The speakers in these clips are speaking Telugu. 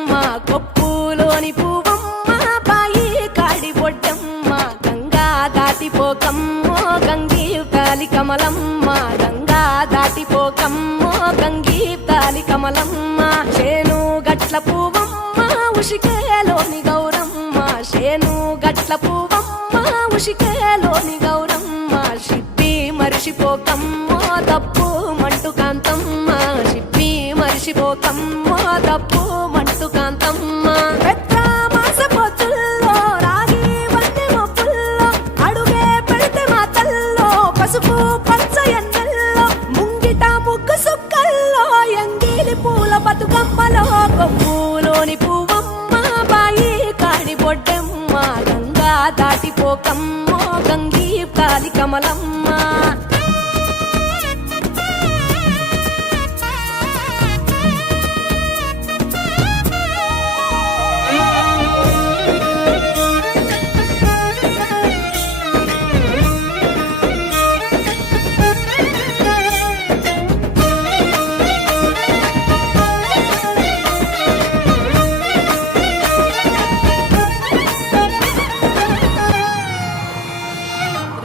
బొడ్డెమ్మ కొప్పులోని పువ్వమ్మ బాయి కాడి బొడ్డెమ్మ గంగా దాటిపోకమ్మో గంగీ తాలి కమలమ్మ గంగా దాటిపోకమ్మో గంగీ తాలి కమలమ్మ చేను గట్ల పువ్వమ్మ ఉషికేలోని గౌరమ్మ చేను గట్ల పువ్వమ్మ ఉషికేలోని గౌరమ్మ షిప్పి మరిషిపోకమ్మో తప్పు మంటు కాంతమ్మ షిప్పి మరిషిపోకమ్మో తప్పు మంటు కాంతమ్మ పెద్ద మాస పొత్తుల్లో రాగి వన్నె మొప్పుల్లో అడుగే పెడితే మాతల్లో పసుపు పచ్చ ఎన్నెల్లో ముంగిట ముగ్గు సుక్కల్లో ఎంగిలి పూల బతుకమ్మలో కొప్పులోని పువ్వమ్మ బాయి కాడి బొడ్డెమ్మ గంగా దాటిపోకమ్మో గంగీ కాలి కమలమ్మ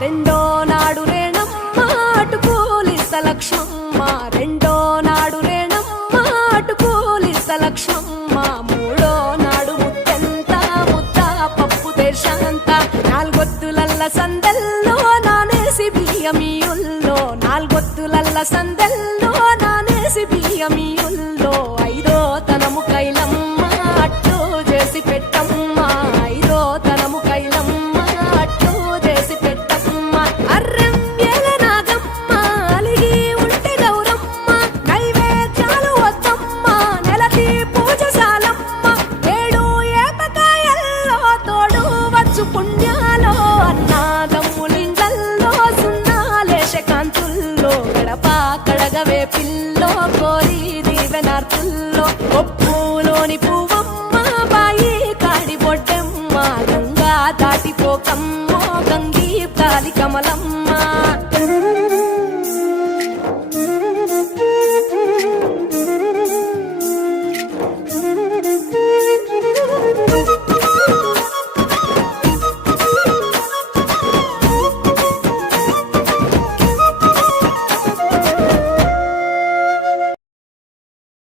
రెండో నాడు రేణమ్మ అటు పూలిస్త లక్ష్మమ్మ రెండో నాడు రేణమ్మ అటు పూలిస్త లక్ష్మమ్మ మూడో నాడు ముత్తెంత ముద్ద పప్పు దేశంత నాలుగొత్తులల్ల సందెల్లో నానేసి బియ్యమియుల్లో నాలుగొత్తులల్ల సందెల్లో నానేసి బియ్యమియుల్లో ఐదో తనము కైలమ్మ అట్టు చేసి పెట్టమ్మ ఐదో తనము కైలమ్మ అట్టు చేసి పెట్టమ్మ అర్రం ఏల నాగమ్మ అలిగి ఉంటే గౌరమ్మ నైవేద్యాలు వద్దమ్మ నెలకి పూజశాలమ్మ ఏడు ఏపకాయల్లో తోడు వచ్చు పుణ్యాలో అన్నాదమ్ములింగల్లో సున్నాలేశ కాంతుల్లో గడప కడగవే పిల్లో కోరి దీవెనార్తుల్లో ఒప్పులోని పువ్వమ్మ బాయి కాడి బొడ్డెమ్మ గంగా దాటిపోకమ్మ